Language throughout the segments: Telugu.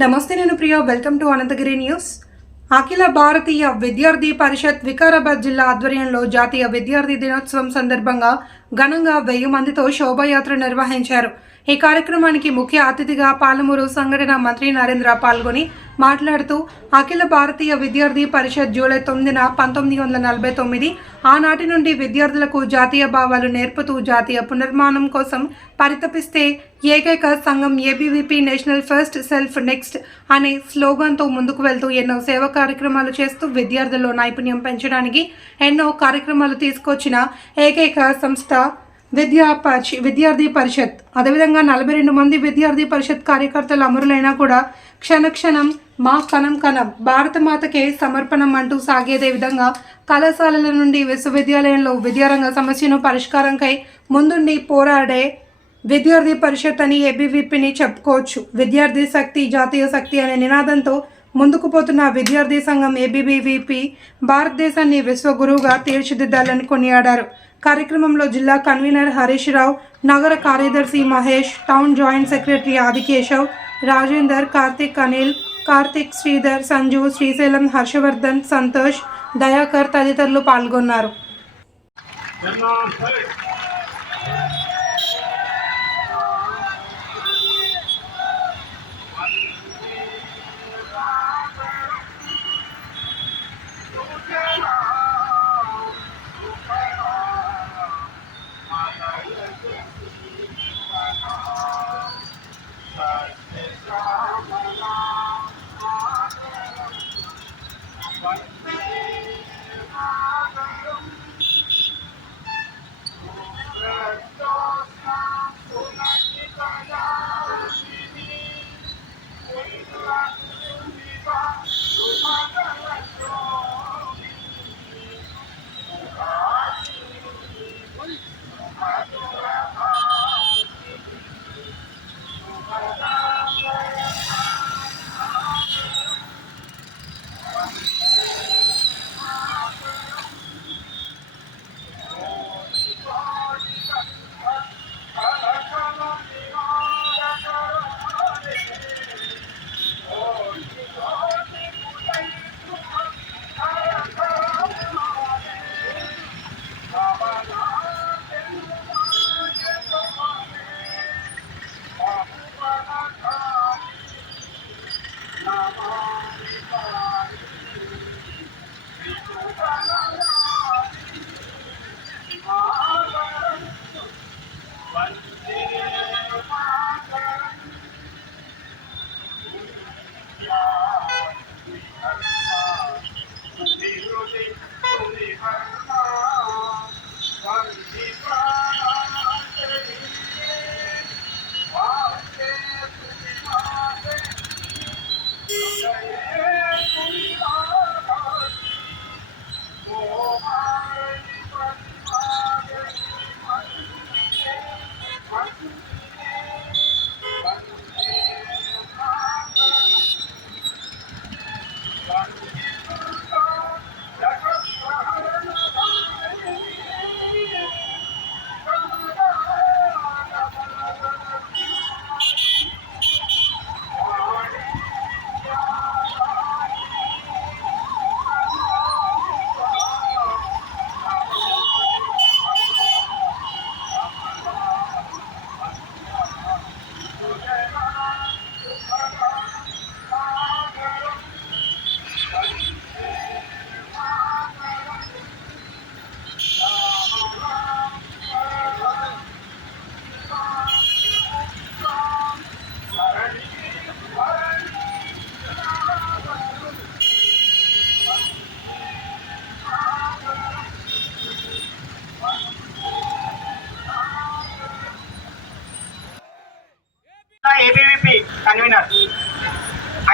నమస్తే నేను Priya welcome to Ananthagiri news. Akhil Bharatiya Vidyarthi Parishad Vikarabad జిల్లా ఆధ్వర్యంలో జాతీయ విద్యార్థి దినోత్సవం సందర్భంగా ఘనంగా వెయ్యి మందితో శోభాయాత్ర నిర్వహించారు. ఈ కార్యక్రమానికి ముఖ్య అతిథిగా పాలమూరు సంఘటన మంత్రి నరేంద్ర పాల్గొని మాట్లాడుతూ అఖిల భారతీయ విద్యార్థి పరిషత్ జూలై తొమ్మిదిన పంతొమ్మిది వందల నలభై తొమ్మిది ఆనాటి నుండి విద్యార్థులకు జాతీయ భావాలు నేర్పుతూ జాతీయ పునర్మాణం కోసం పరితపిస్తే ఏకైక సంఘం ABVP national first self next అనే స్లోగన్తో ముందుకు వెళ్తూ ఎన్నో సేవా కార్యక్రమాలు చేస్తూ విద్యార్థుల్లో నైపుణ్యం పెంచడానికి ఎన్నో కార్యక్రమాలు తీసుకొచ్చిన ఏకైక సంస్థ విద్యా పరిష విద్యార్థి పరిషత్. అదేవిధంగా నలభై రెండు మంది విద్యార్థి పరిషత్ కార్యకర్తలు అమరులైనా కూడా క్షణక్షణం మా కణం కణం భారత మాతకే సమర్పణం అంటూ సాగేదే విధంగా కళాశాలల నుండి విశ్వవిద్యాలయంలో విద్యారంగ సమస్యను పరిష్కారంకై ముందుండి పోరాడే విద్యార్థి పరిషత్ అని ఏబీవీపీని చెప్పుకోవచ్చు. విద్యార్థి శక్తి జాతీయ శక్తి అనే నినాదంతో ముందుకు పోతున్న విద్యార్థి సంఘం ఏబీబీవీపీ భారతదేశాన్ని విశ్వగురువుగా తీర్చిదిద్దాలని కొనియాడారు. కార్యక్రమంలో జిల్లా కన్వీనర్ హరీష్ రావు నగర కార్యదర్శి Mahesh town joint secretary Adikeshav Rajender Karthik Anil Karthik Sridhar Sanju Srisailam Harshavardhan Santosh Dayakar తదితరులు పాల్గొన్నారు.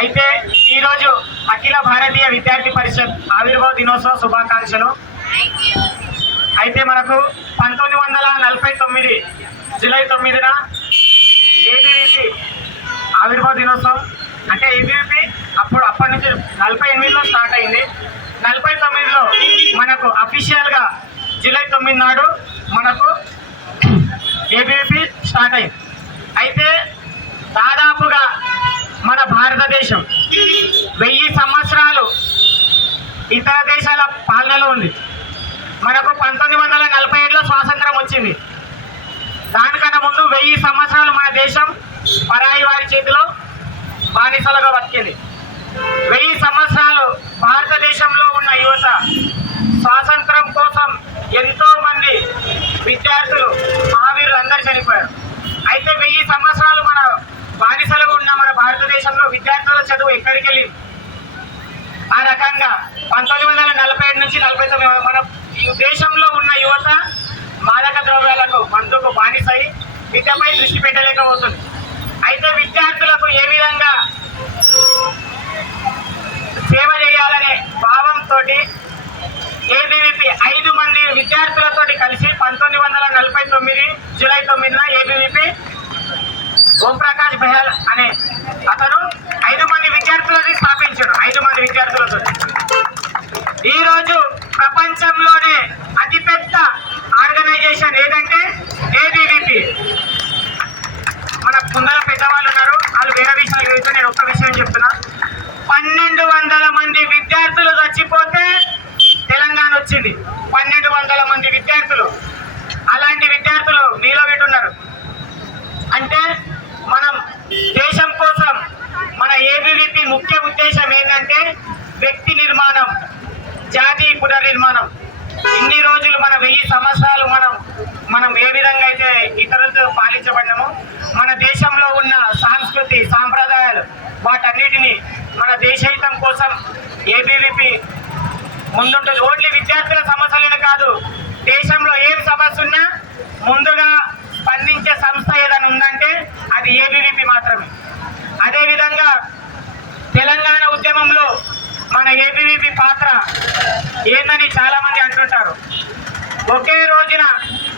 అయితే ఈరోజు అఖిల భారతీయ విద్యార్థి పరిషత్ ఆవిర్భావ దినోత్సవ శుభాకాంక్షలు. అయితే మనకు పంతొమ్మిది వందల నలభై తొమ్మిది జూలై తొమ్మిదిన ఏబీవీపీ ఆవిర్భావ దినోత్సవం అంటే ఏబీవీపీ అప్పుడు అప్పటి నుంచి నలభై ఎనిమిదిలో స్టార్ట్ అయింది. నలభై తొమ్మిదిలో మనకు అఫీషియల్గా జూలై తొమ్మిది నాడు మనకు ఏబీవీపీ స్టార్ట్ అయింది అయితే దాదాపుగా మన భారతదేశం. వెయ్యి సంవత్సరాలు ఇతర దేశాల పాలనలో ఉంది. మనకు పంతొమ్మిది వందల నలభై ఏడులో స్వాతంత్రం వచ్చింది. దానికన్నా ముందు వెయ్యి సంవత్సరాలు మన దేశం పరాయి వారి చేతిలో బానిసలుగా బతికింది. వెయ్యి సంవత్సరాలు భారతదేశంలో ఉన్న యువత స్వాతంత్రం కోసం ఎంతో మంది విద్యార్థులు మహావీరులు అందరూ చనిపోయారు. అయితే వెయ్యి సంవత్సరాలు మన బానిసలుగా ఉన్న మన భారతదేశంలో విద్యార్థుల చదువు ఎక్కడికి వెళ్ళింది? ఆ రకంగా పంతొమ్మిది వందల నలభై ఏడు నుంచి నలభై తొమ్మిది మన ఈ దేశంలో ఉన్న యువత మాదక ద్రవ్యాలకు మందుకు బానిసై విద్యపై దృష్టి పెట్టలేకపోతుంది. అయితే విద్యార్థులకు ఏ విధంగా సేవ చేయాలనే భావంతో ఏబీవీపీ ఐదు మంది విద్యార్థులతో కలిసి పంతొమ్మిది వందల నలభై తొమ్మిది జూలై తొమ్మిదిన ఏబీవీపీ ఓంప్రకాష్ బెహల్ అనే అతను ఐదు మంది విద్యార్థులని స్థాపించాడు. ఐదు మంది విద్యార్థులతో ఈ రోజు ప్రపంచంలోనే అతిపెద్ద ఆర్గనైజేషన్ ఏదంటే ఏబీవీపీ మన ముందర పెద్దవాళ్ళు ఉన్నారు వాళ్ళు వేరే విషయాలు గురించి నేను ఒక్క విషయం చెప్తున్నా పన్నెండు వందల మంది విద్యార్థులు చచ్చిపోతే తెలంగాణ వచ్చింది పన్నెండు వందల మంది విద్యార్థులు అలాంటి విద్యార్థులు మీలో పెట్టున్నారు అంటే మనం దేశం కోసం మన ఏబీవీపీ ముఖ్య ఉద్దేశం ఏంటంటే వ్యక్తి నిర్మాణం జాతి పునర్నిర్మాణం ఇన్ని రోజులు మన వెయ్యి సంవత్సరాలు మనం మనం ఏ విధంగా అయితే ఇతరులతో పాలించబడినామో మన దేశంలో ఉన్న సంస్కృతి సాంప్రదాయాలు వాటన్నిటిని మన దేశహితం కోసం ఏబీవీపీ ముందుంటుంది. ఓన్లీ విద్యార్థుల సమస్యలను కాదు దేశంలో ఏం సమస్య ఉన్నా ముందుగా స్పందించే సంస్థ ఏదైనా ఉందంటే అది ఏబీవీపీ మాత్రమే. అదేవిధంగా మన ఏబీవీపీ పాత్ర ఏందని చాలా మంది అంటుంటారు. ఒకే రోజున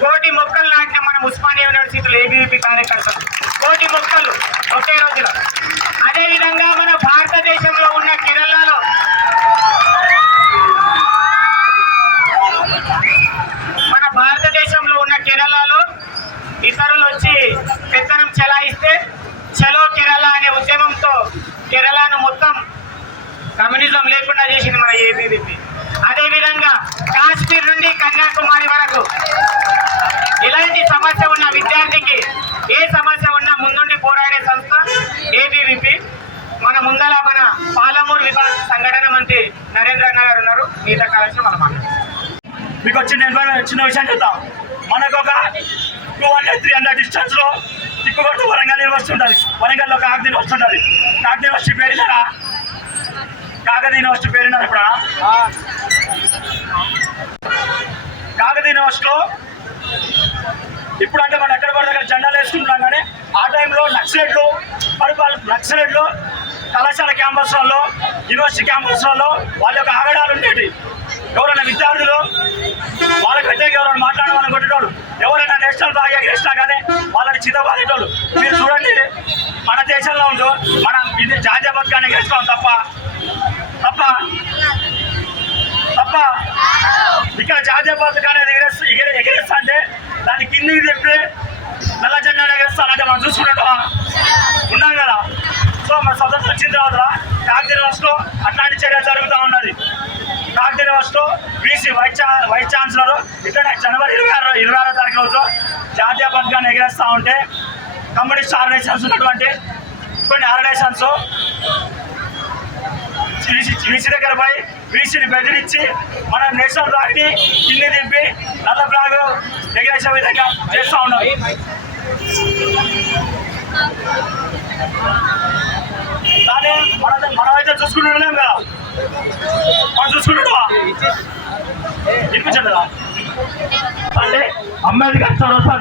కోటి మొక్కలు నాటిన మన ఉస్మానియా యూనివర్సిటీలో ఏబీవీపీ కార్యకర్తలు. కోటి మొక్కలు ఒకే రోజున. అదేవిధంగా మన భారతదేశంలో ఉన్న కేరళలో మన భారతదేశంలో ఉన్న కేరళలో ఇతరులు వచ్చి పెత్తనం చెలాయిస్తే చలో కేరళ అనే ఉద్యమంతో కేరళను మొత్తం కమ్యూనిజం లేకుండా చేసింది మన ఏబీవీపీ. అదేవిధంగా కాశ్మీర్ నుండి కన్యాకుమారి వరకు ఇలాంటి సమస్య ఉన్న విద్యార్థికి ఏ సమస్య ఉన్నా ముందుండి పోరాడే సంస్థ ఏబీవీపీ. మన ముందల మన పాలమూరు విభాగ సంఘటన మంత్రి నరేంద్ర అన్న గారు ఉన్నారు. మిగతా కలిసి మనం మీకు వచ్చిన చిన్న విషయం చెప్తాం. మనకు ఒక టూ హండ్రెడ్ త్రీ హండ్రెడ్ డిస్టెన్స్లో వరంగల్ యూనివర్సిటీ ఉంటుంది. వరంగల్లో కాకతీయ యూనివర్సిటీ ఉంటుంది కాకతీయ కాకతీయ యూనివర్సిటీ పేరినారు ఇప్పుడు? కాకతీయ యూనివర్సిటీలో ఇప్పుడు అంటే మనం ఎక్కడ పడితే అక్కడ జెండాలు వేసుకుంటున్నాం కానీ ఆ టైంలో నక్సలెట్లు పరిపాల నక్సలెట్లు కళాశాల క్యాంపస్లలో యూనివర్సిటీ క్యాంపస్లలో వాళ్ళ యొక్క ఆగడాలు ఉండేవి ఎవరైనా విద్యార్థులు వాళ్ళకి వ్యతిరేకంగా ఎవరైనా మాట్లాడాలని కొట్టేటోళ్ళు ఎవరైనా నేషనల్ బాగా ఎగిరేసినా కానీ వాళ్ళని చితబాదేటోళ్ళు మీరు చూడండి మన దేశంలో ఉందో మనం ఇది జాతీయ పథకాన్ని ఎగిరేస్తాం తప్ప అప్పా అప్పా ఇక్కడ జాతీయ పథకాన్ని ఎగిరేస్తా ఎగర ఎగరేస్తా అంటే దాన్ని కిందికి తిప్పితే నల్ల జెండా ఎగరేస్తానంటే మనం చూసుకున్నట్టు ఉన్నాం కదా. సో మన స్వతంత్రం వచ్చిన తర్వాత కాకతీయ రాష్ట్రంలో అట్లాంటి చర్య జరుగుతూ ఉన్నది. కాకతీయ రాష్ట్రంలో బీసీ వైస్ ఛా వైస్ ఛాన్సలర్ ఇక్కడ జనవరి ఇరవై ఆరు ఇరవై ఆరో తారీఖు రోజు జాతీయ పథకాన్ని ఎగరేస్తూ ఉంటే కమ్యూనిస్ట్ ఆర్గనైజేషన్స్ ఉన్నటువంటి కొన్ని ఆర్గనైజేషన్స్ బీసీ బీసీ దగ్గర పోయి బీసీని బెదిరించి మన నేషనల్ ఫ్లాగ్ని కింది దింపి నల్ల ఫ్లాగ్ ఎగరేసే విధంగా చేస్తూ ఉన్నాం. కానీ మన మనమైతే చూసుకుంటున్నాం కదా. మనం చూసుకుంటున్నావా? వినిపించండి అంటే అంబేద్కర్ చౌరస్తా